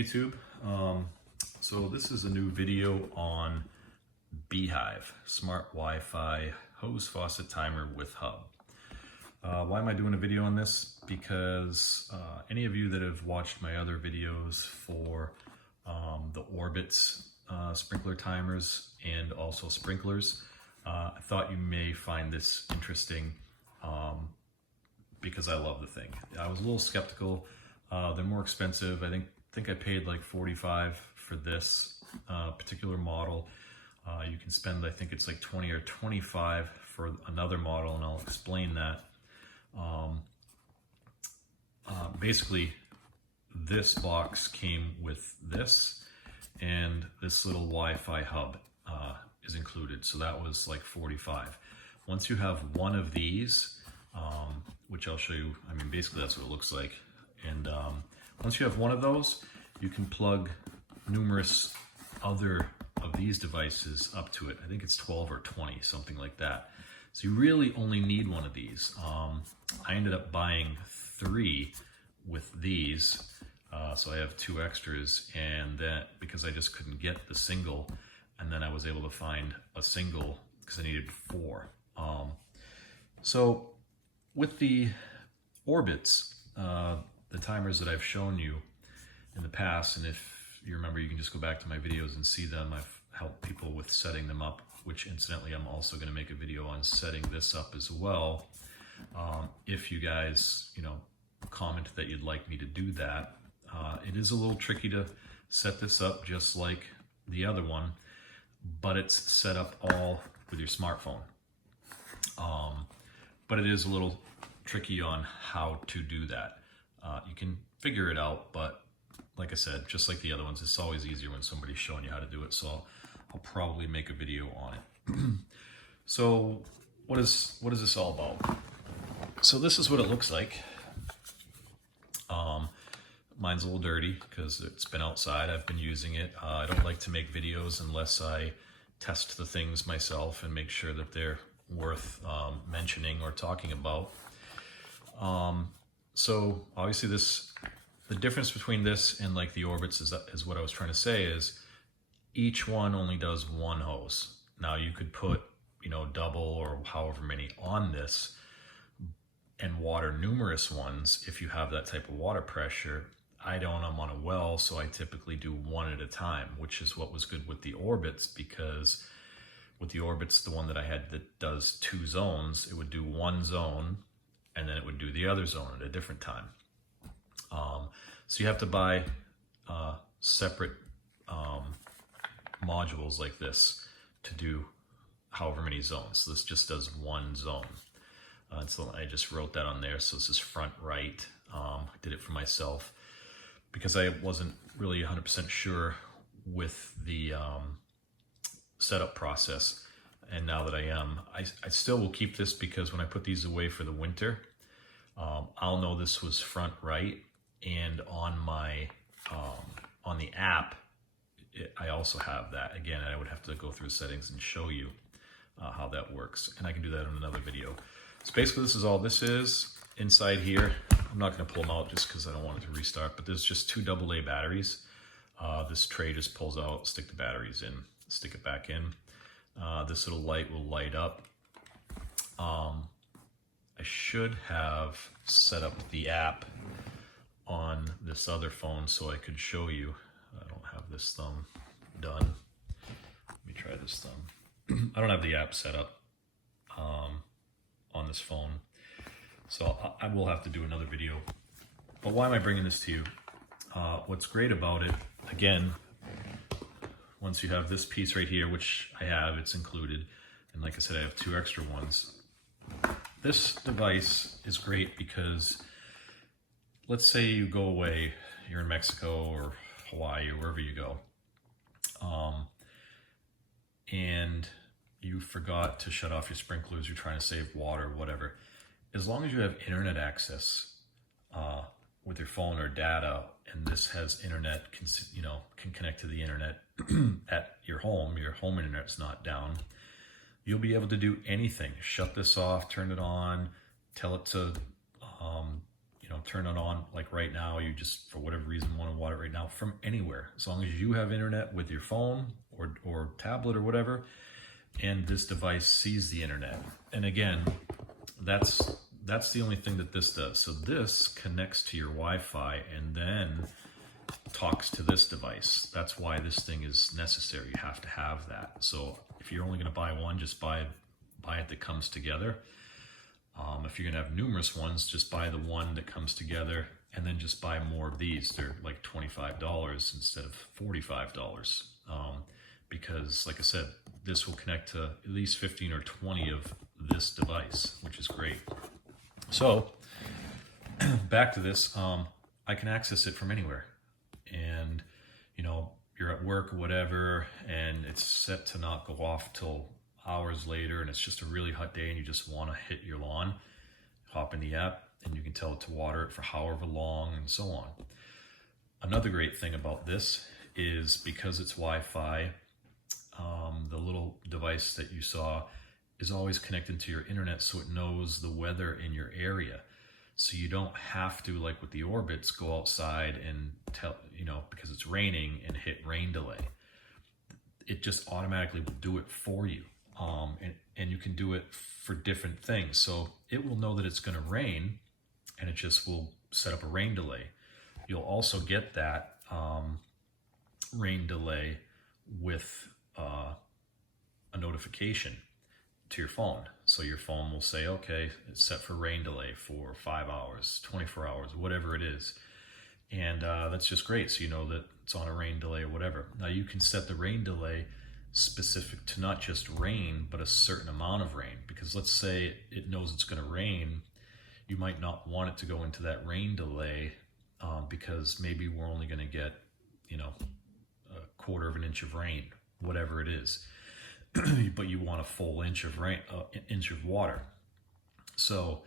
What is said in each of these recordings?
YouTube. So this is a new video on B-Hyve, smart Wi-Fi hose faucet timer with hub. Why am I doing a video on this? Because any of you that have watched my other videos for the Orbits sprinkler timers and also sprinklers, I thought you may find this interesting because I love the thing. I was a little skeptical. They're more expensive. I think I paid like $45 for this particular model. You can spend, I think it's like $20 or $25 for another model, and I'll explain that. Basically, this box came with this, and this little Wi-Fi hub is included, so that was like $45. Once you have one of these, which I'll show you, I mean, basically that's what it looks like. And once you have one of those, you can plug numerous other of these devices up to it. I think it's 12 or 20, something like that. So you really only need one of these. I ended up buying 3 with these, so I have 2 extras, and that because I just couldn't get the single, and then I was able to find a single because I needed 4. So with the Orbits, the timers that I've shown you in the past, and if you remember, you can just go back to my videos and see them. I've helped people with setting them up, which incidentally I'm also going to make a video on setting this up as well. If you guys, comment that you'd like me to do that. It is a little tricky to set this up just like the other one, but it's set up all with your smartphone. But it is a little tricky on how to do that. You can figure it out, but like I said, just like the other ones, it's always easier when somebody's showing you how to do it, so I'll probably make a video on it. So what is this all about? So this is what it looks like. Mine's a little dirty because it's been outside. I've been using it. I don't like to make videos unless I test the things myself and make sure that they're worth mentioning or talking about. So obviously the difference between this and like the Orbits is what I was trying to say is each one only does one hose. Now you could put, double or however many on this and water numerous ones if you have that type of water pressure. I don't, I'm on a well, so I typically do one at a time, which is what was good with the Orbits, because with the Orbits, the one that I had that does 2 zones, it would do one zone and then it would do the other zone at a different time. So you have to buy separate modules like this to do however many zones. So this just does one zone. So I just wrote that on there. So this is front right. I did it for myself because I wasn't really 100% sure with the setup process. And now that I am, I still will keep this because when I put these away for the winter, I'll know this was front right. And on my on the app, I also have that. Again, I would have to go through the settings and show you how that works. And I can do that in another video. So basically this is all this is inside here. I'm not going to pull them out just because I don't want it to restart, but there's just 2 AA batteries. This tray just pulls out, stick the batteries in, stick it back in. This little light will light up. I should have set up the app on this other phone so I could show you. I don't have this thumb done. Let me try this thumb. I don't have the app set up on this phone, so I will have to do another video. But why am I bringing this to you? What's great about it, again, once you have this piece right here, which I have, it's included, and like I said, I have 2 extra ones. This device is great because let's say you go away, you're in Mexico or Hawaii or wherever you go, and you forgot to shut off your sprinklers, you're trying to save water, whatever. As long as you have internet access with your phone or data, and this has internet, can connect to the internet at your home internet's not down, you'll be able to do anything. Shut this off, turn it on, tell it to, turn it on like right now. You just, for whatever reason, want to watch it right now from anywhere. As long as you have internet with your phone or tablet or whatever, and this device sees the internet. And again, that's the only thing that this does. So this connects to your Wi-Fi and then talks to this device. That's why this thing is necessary. You have to have that. So if you're only going to buy one, just buy it that comes together. If you're going to have numerous ones, just buy the one that comes together, and then just buy more of these. They're like $25 instead of $45. Because like I said, this will connect to at least 15 or 20 of this device, which is great. So back to this, I can access it from anywhere. And you're at work or whatever, and it's set to not go off till hours later, and it's just a really hot day and you just want to hit your lawn, hop in the app and you can tell it to water it for however long and so on. Another great thing about this is because it's Wi-Fi, the little device that you saw is always connected to your internet, so it knows the weather in your area. So you don't have to, like with the Orbits, go outside and tell, because it's raining, and hit rain delay. It just automatically will do it for you. And you can do it for different things. So it will know that it's going to rain, and it just will set up a rain delay. You'll also get that rain delay with a notification to your phone. So your phone will say, okay, it's set for rain delay for 5 hours, 24 hours, whatever it is. And that's just great. So you know that it's on a rain delay or whatever. Now you can set the rain delay specific to not just rain, but a certain amount of rain. Because let's say it knows it's going to rain, you might not want it to go into that rain delay because maybe we're only going to get, a quarter of an inch of rain, whatever it is. But you want a full inch of rain, inch of water. So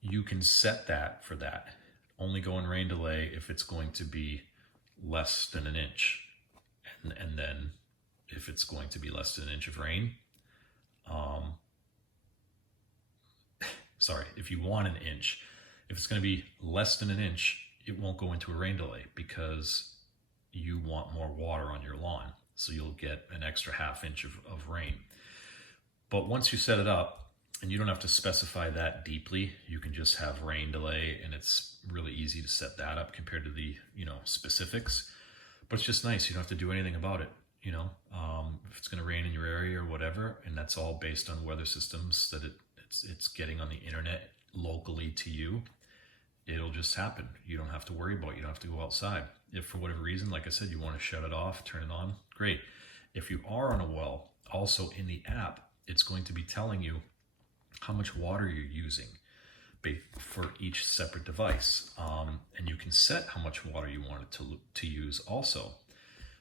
you can set that for that. Only go in rain delay if it's going to be less than an inch. And then if it's going to be less than an inch of rain, if you want an inch, if it's going to be less than an inch, it won't go into a rain delay because you want more water on your lawn. So you'll get an extra ½ inch of rain. But once you set it up, and you don't have to specify that deeply, you can just have rain delay, and it's really easy to set that up compared to the specifics. But it's just nice. You don't have to do anything about it. If it's going to rain in your area or whatever, and that's all based on weather systems that it's getting on the internet locally to you, it'll just happen. You don't have to worry about it. You don't have to go outside. If for whatever reason, like I said, you want to shut it off, turn it on, great. If you are on a well, also in the app, it's going to be telling you how much water you're using for each separate device. And you can set how much water you want it to use also,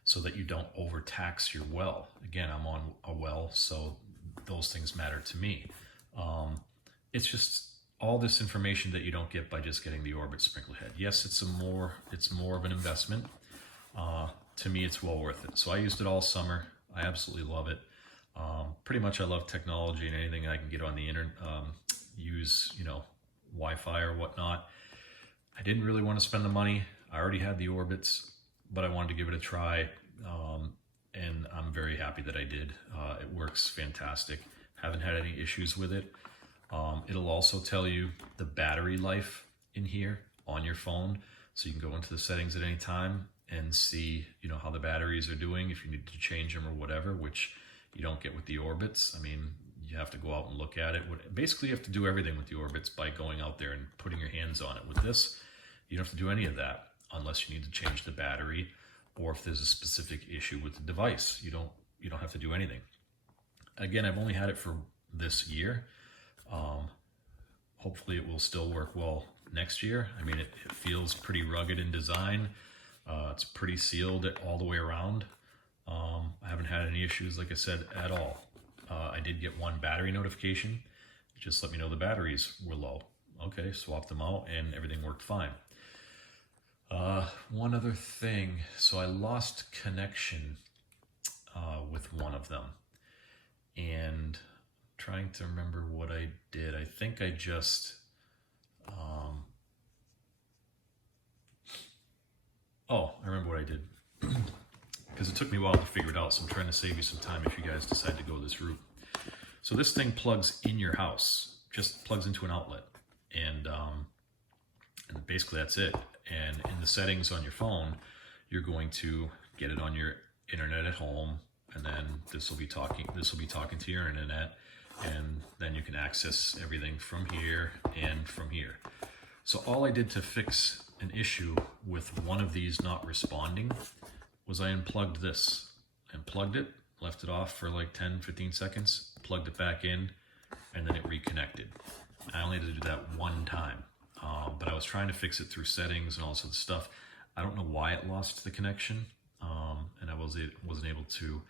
so that you don't overtax your well. Again, I'm on a well, so those things matter to me. It's just all this information that you don't get by just getting the Orbit sprinkler head. Yes, it's more of an investment. To me, it's well worth it. So I used it all summer. I absolutely love it. Pretty much I love technology, and anything I can get on the internet, use, Wi-Fi or whatnot. I didn't really want to spend the money. I already had the Orbits, but I wanted to give it a try. And I'm very happy that I did. It works fantastic. Haven't had any issues with it. It'll also tell you the battery life in here on your phone. So you can go into the settings at any time and see, how the batteries are doing, if you need to change them or whatever, which you don't get with the Orbits. I mean, you have to go out and look at it. Basically, you have to do everything with the Orbits by going out there and putting your hands on it. With this, you don't have to do any of that unless you need to change the battery, or if there's a specific issue with the device. You don't have to do anything. Again, I've only had it for this year. Hopefully it will still work well next year. I mean, it feels pretty rugged in design. It's pretty sealed all the way around. I haven't had any issues, like I said, at all. I did get one battery notification. It just let me know the batteries were low. Okay, swapped them out and everything worked fine. One other thing. So I lost connection with one of them. And trying to remember what I did. I think I just Oh, I remember what I did. Because it took me a while to figure it out, so I'm trying to save you some time if you guys decide to go this route. So this thing plugs in your house, just plugs into an outlet, and basically that's it. And in the settings on your phone, you're going to get it on your internet at home, and then this will be talking to your internet, and then you can access everything from here and from here. So all I did to fix an issue with one of these not responding was I unplugged this. Unplugged it, left it off for like 10-15 seconds, plugged it back in, and then it reconnected. I only had to do that one time, but I was trying to fix it through settings and all sorts of stuff. I don't know why it lost the connection, and I wasn't able to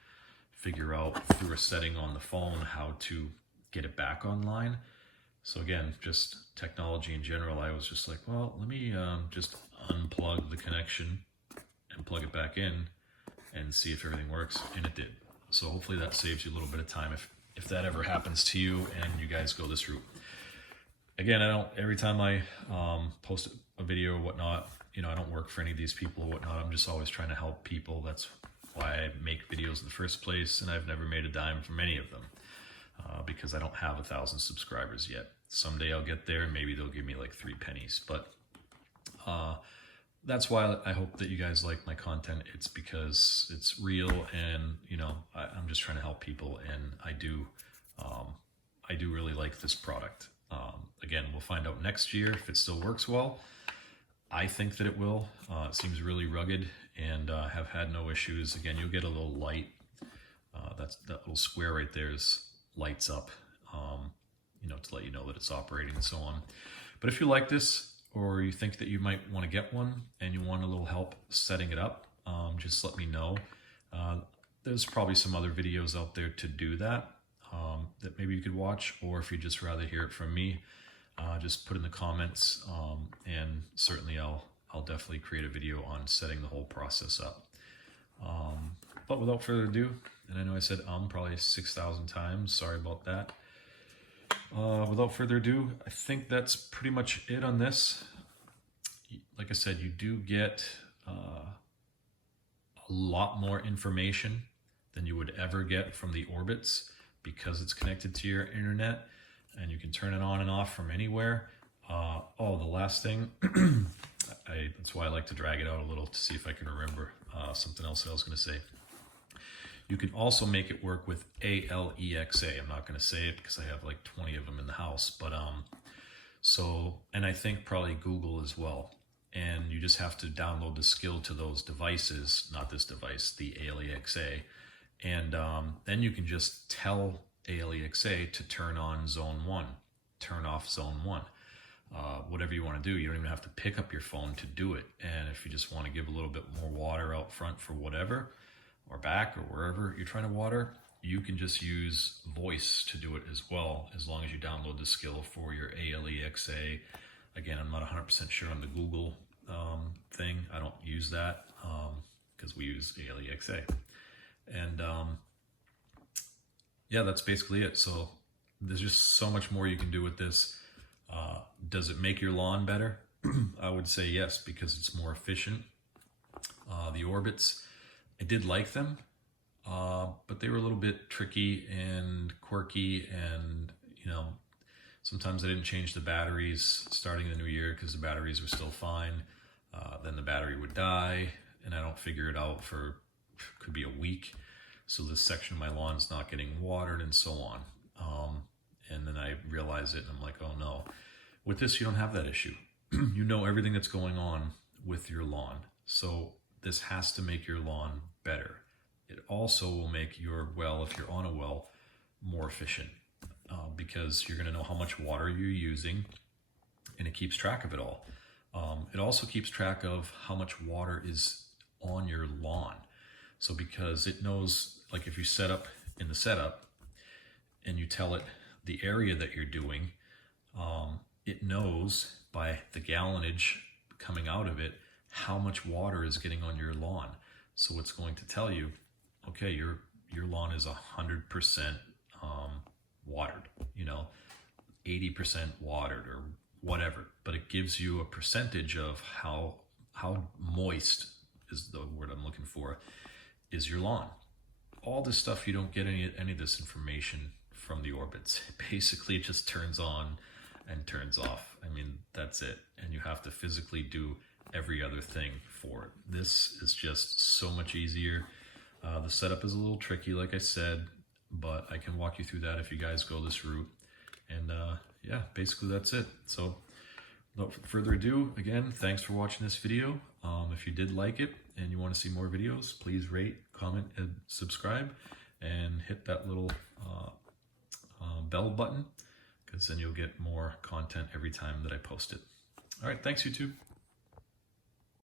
figure out through a setting on the phone how to get it back online. So again, just technology in general, I was just like, well, let me just unplug the connection and plug it back in and see if everything works, and it did. So hopefully that saves you a little bit of time if that ever happens to you and you guys go this route. Again, every time I post a video or whatnot, I don't work for any of these people or whatnot. I'm just always trying to help people. That's why I make videos in the first place, and I've never made a dime from any of them because I don't have 1,000 subscribers yet. Someday I'll get there, and maybe they'll give me like 3 pennies. But that's why I hope that you guys like my content. It's because it's real, and I'm just trying to help people, and I do really like this product. Again, we'll find out next year if it still works well. I think that it will. It seems really rugged, and have had no issues. Again, you'll get a little light. That little square right there lights up, to let you know that it's operating and so on. But if you like this, or you think that you might want to get one and you want a little help setting it up, just let me know. There's probably some other videos out there to do that, that maybe you could watch, or if you'd just rather hear it from me, just put in the comments, and certainly I'll definitely create a video on setting the whole process up. But without further ado, and I know I said probably 6,000 times, sorry about that. Without further ado, I think that's pretty much it on this. Like I said, you do get a lot more information than you would ever get from the Orbits because it's connected to your internet, and you can turn it on and off from anywhere. The last thing, that's why I like to drag it out a little to see if I can remember something else that I was going to say. You can also make it work with Alexa. I'm not going to say it because I have like 20 of them in the house, but and I think probably Google as well. And you just have to download the skill to those devices, not this device, the Alexa, and then you can just tell Alexa to turn on zone 1, turn off zone 1. Whatever you want to do, you don't even have to pick up your phone to do it. And if you just want to give a little bit more water out front for whatever, or back, or wherever you're trying to water, you can just use voice to do it as well, as long as you download the skill for your Alexa. Again, I'm not 100% sure on the Google thing. I don't use that because we use Alexa. And yeah, that's basically it. So there's just so much more you can do with this. Does it make your lawn better? I would say yes, because it's more efficient. The Orbits, I did like them, but they were a little bit tricky and quirky, and sometimes I didn't change the batteries starting the new year because the batteries were still fine. Then the battery would die, and I don't figure it out for, could be a week. So this section of my lawn's not getting watered and so on. And then I realize it, and I'm like, oh no. With this, you don't have that issue. You know everything that's going on with your lawn. So this has to make your lawn better. It also will make your well, if you're on a well, more efficient because you're going to know how much water you're using, and it keeps track of it all. It also keeps track of how much water is on your lawn. So because it knows, like if you set up in the setup and you tell it the area that you're doing, it knows by the gallonage coming out of it how much water is getting on your lawn. So it's going to tell you, okay, your lawn is 100% watered, 80% watered or whatever. But it gives you a percentage of how moist is the word I'm looking for, is your lawn. All this stuff, you don't get any of this information from the orbits. It basically just turns on and turns off. I mean, that's it. And you have to physically do every other thing for it. This is just so much easier. The setup is a little tricky, like I said, but I can walk you through that if you guys go this route. And yeah, basically that's it. So without further ado, again, thanks for watching this video. If you did like it and you want to see more videos, please rate, comment, and subscribe, and hit that little bell button, because then you'll get more content every time that I post it. All right, thanks YouTube.